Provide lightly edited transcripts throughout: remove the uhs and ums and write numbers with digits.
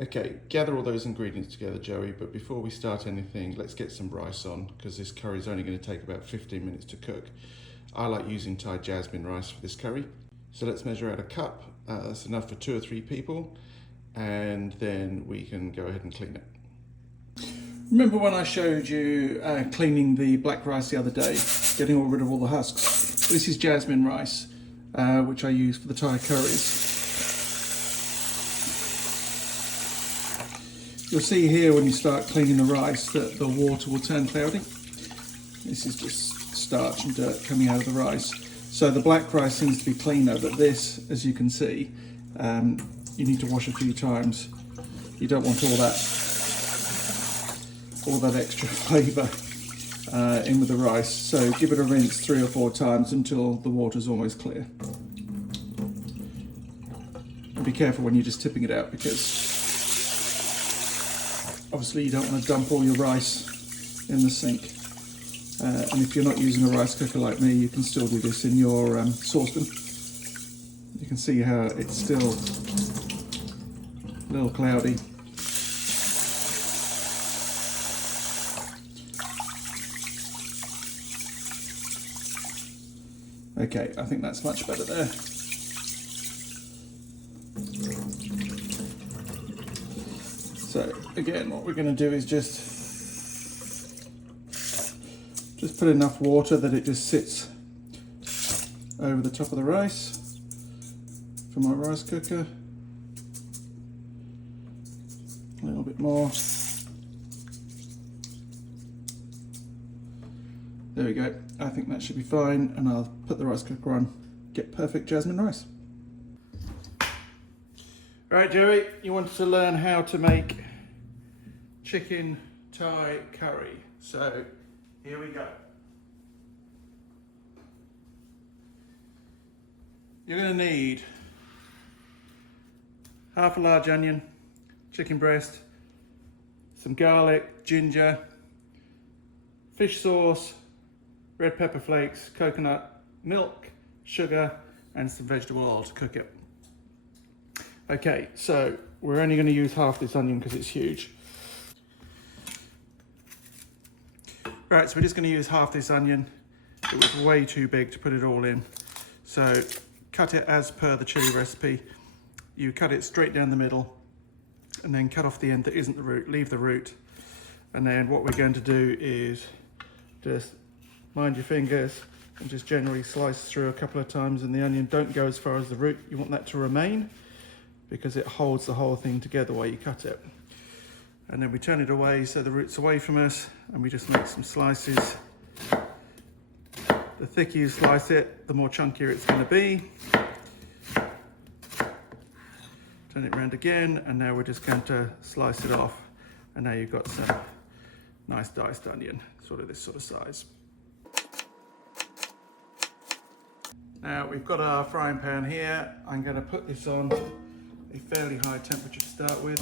Okay, gather all those ingredients together, Joey, but before we start anything, let's get some rice on, because this curry is only going to take about 15 minutes to cook. I like using Thai jasmine rice for this curry. So let's measure out a cup. That's enough for 2 or 3 people, and then we can go ahead and clean it. Remember when I showed you cleaning the black rice the other day, getting rid of all the husks? This is jasmine rice, which I use for the Thai curries. You'll see here when you start cleaning the rice that the water will turn cloudy. This is just starch and dirt coming out of the rice. So the black rice seems to be cleaner, but this, as you can see, you need to wash a few times. You don't want all that extra flavour in with the rice. So give it a rinse 3 or 4 times until the water's almost clear. And be careful when you're just tipping it out, because obviously you don't want to dump all your rice in the sink. And if you're not using a rice cooker like me, you can still do this in your saucepan. You can see how it's still a little cloudy. Okay, I think that's much better there. So again, what we're going to do is just put enough water that it just sits over the top of the rice for my rice cooker. A little bit more. There we go. I think that should be fine, and I'll put the rice cooker on. Get perfect jasmine rice. Right, Joey, you wanted to learn how to make chicken Thai curry. So here we go. You're going to need half a large onion, chicken breast, some garlic, ginger, fish sauce, red pepper flakes, coconut milk, sugar, and some vegetable oil to cook it. Okay, so we're only going to use half this onion because it's huge. Right, so we're just going to use half this onion. It was way too big to put it all in. So cut it as per the chili recipe. You cut it straight down the middle and then cut off the end that isn't the root, leave the root. And then what we're going to do is just mind your fingers and just generally slice through a couple of times, and the onion don't go as far as the root. You want that to remain because it holds the whole thing together while you cut it. And then we turn it away so the root's away from us, and we just make some slices. The thicker you slice it, the more chunkier it's going to be. Turn it around again, and now we're just going to slice it off. And now you've got some nice diced onion, sort of this sort of size. Now we've got our frying pan here. I'm going to put this on a fairly high temperature to start with.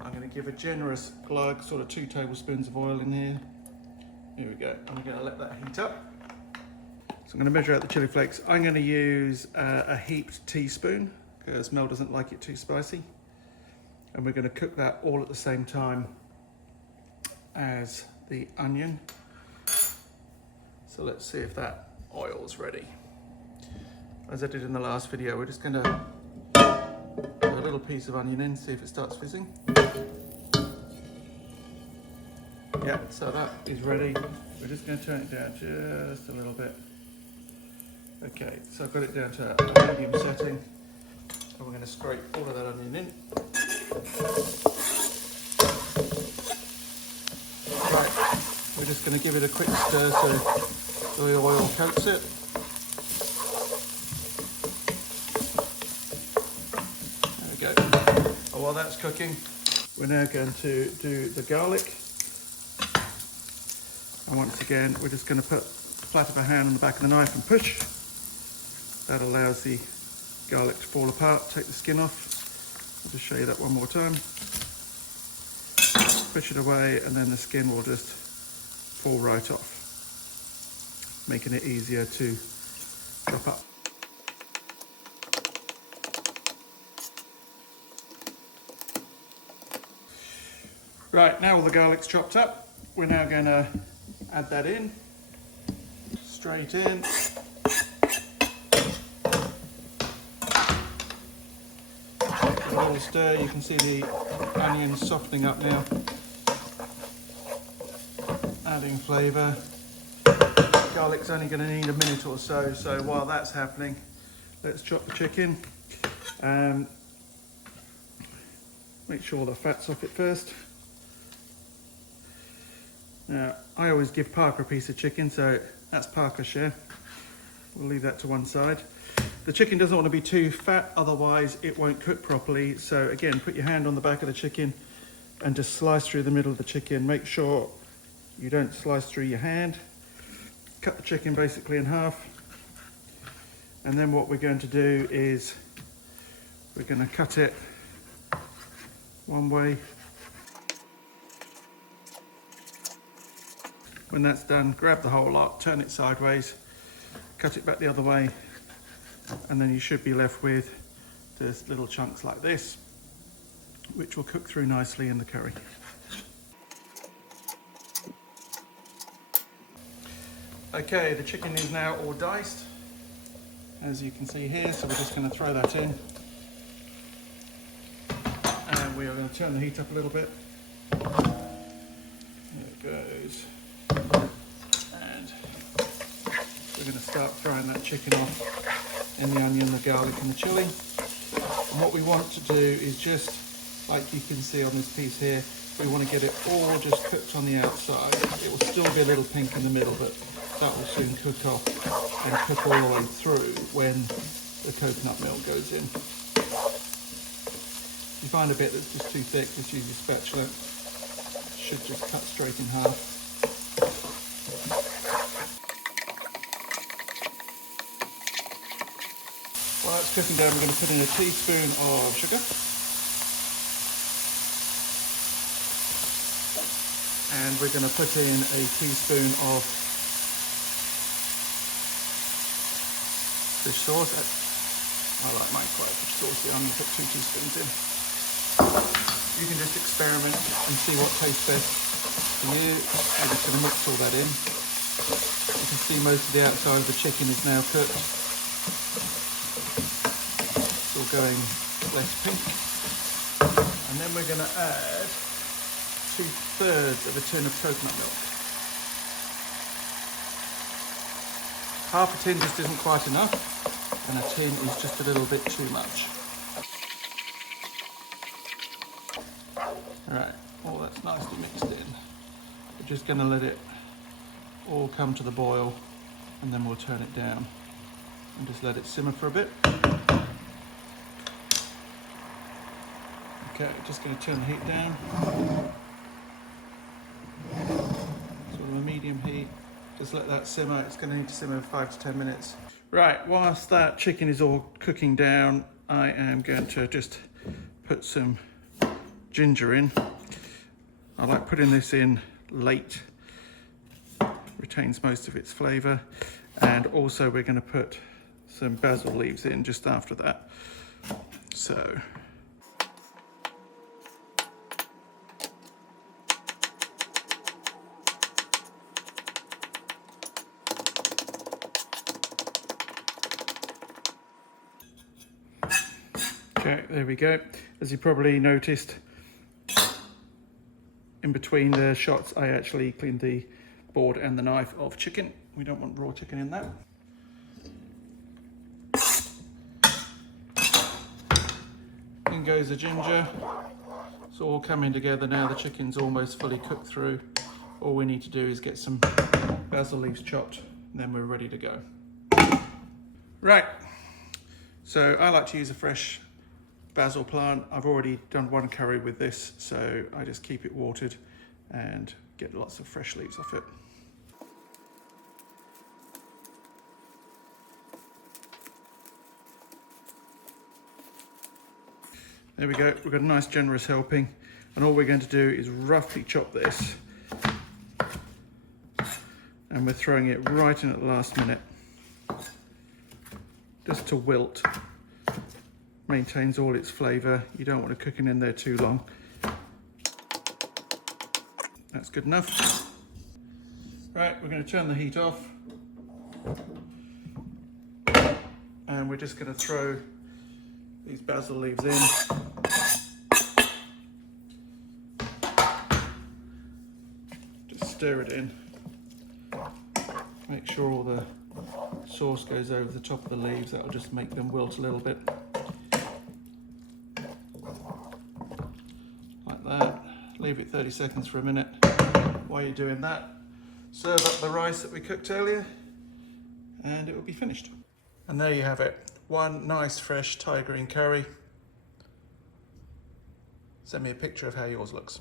I'm going to give a generous glug, sort of 2 tablespoons of oil in here. Here we go. I'm going to let that heat up. So I'm going to measure out the chili flakes. I'm going to use a heaped teaspoon because Mel doesn't like it too spicy. And we're going to cook that all at the same time as the onion. So let's see if that oil's ready. As I did in the last video, we're just going to put a little piece of onion in, see if it starts fizzing. Yeah, so that is ready. We're just going to turn it down just a little bit. Okay, so I've got it down to a medium setting, and we're going to scrape all of that onion in. Right, we're just going to give it a quick stir so the oil coats it. There we go. And while that's cooking, we're now going to do the garlic. And once again, we're just going to put the flat of a hand on the back of the knife and push. That allows the garlic to fall apart, take the skin off. I'll just show you that one more time. Push it away, and then the skin will just fall right off, making it easier to chop up. Right, now all the garlic's chopped up, we're now going to add that in, straight in. A little stir, you can see the onions softening up now, adding flavour. Garlic's only going to need a minute or so, so while that's happening, let's chop the chicken. Make sure the fat's off it first. Now, I always give Parker a piece of chicken, so that's Parker's share. We'll leave that to one side. The chicken doesn't want to be too fat, otherwise it won't cook properly. So again, put your hand on the back of the chicken and just slice through the middle of the chicken. Make sure you don't slice through your hand. Cut the chicken basically in half. And then what we're going to do is we're going to cut it one way. When that's done, grab the whole lot, turn it sideways, cut it back the other way, and then you should be left with just little chunks like this, which will cook through nicely in the curry. Okay, the chicken is now all diced, as you can see here, so we're just going to throw that in. And we are going to turn the heat up a little bit. There it goes. And we're going to start throwing that chicken off in the onion, the garlic and the chilli. And what we want to do is just, like you can see on this piece here, we want to get it all just cooked on the outside. It will still be a little pink in the middle, but that will soon cook off and cook all the way through when the coconut milk goes in. If you find a bit that's just too thick, just use your spatula. It should just cut straight in half. While that's cooking down, we're going to put in a teaspoon of sugar. And we're going to put in a teaspoon of fish sauce. I like mine quite fish sauce, I'm going to put 2 teaspoons in. You can just experiment and see what tastes best for you. I'm just going to mix all that in. You can see most of the outside of the chicken is now cooked. It's all going less pink. And then we're going to add 2/3 of a tin of coconut milk. Half a tin just isn't quite enough, and a tin is just a little bit too much. Alright, all that's nicely mixed in. We're just going to let it all come to the boil, and then we'll turn it down and just let it simmer for a bit. Okay, just going to turn the heat down. Sort of a medium heat. Just let that simmer. It's going to need to simmer 5 to 10 minutes. Right, whilst that chicken is all cooking down, I am going to just put some ginger in. I like putting this in late. Retains most of its flavour. And also we're going to put some basil leaves in just after that. So okay, there we go. As you probably noticed, in between the shots, I actually cleaned the board and the knife of chicken. We don't want raw chicken in that. In goes the ginger. It's all coming together now. The chicken's almost fully cooked through. All we need to do is get some basil leaves chopped, and then we're ready to go. Right, so I like to use a fresh basil plant. I've already done one curry with this, so I just keep it watered and get lots of fresh leaves off it. There we go, we've got a nice generous helping, and all we're going to do is roughly chop this, and we're throwing it right in at the last minute, just to wilt. Maintains all its flavour. You don't want to cook it in there too long. That's good enough. Right, we're going to turn the heat off. And we're just going to throw these basil leaves in. Just stir it in. Make sure all the sauce goes over the top of the leaves. That'll just make them wilt a little bit. Like that. Leave it 30 seconds for a minute. While you're doing that, serve up the rice that we cooked earlier and it will be finished. And there you have it. One nice fresh Thai green curry. Send me a picture of how yours looks.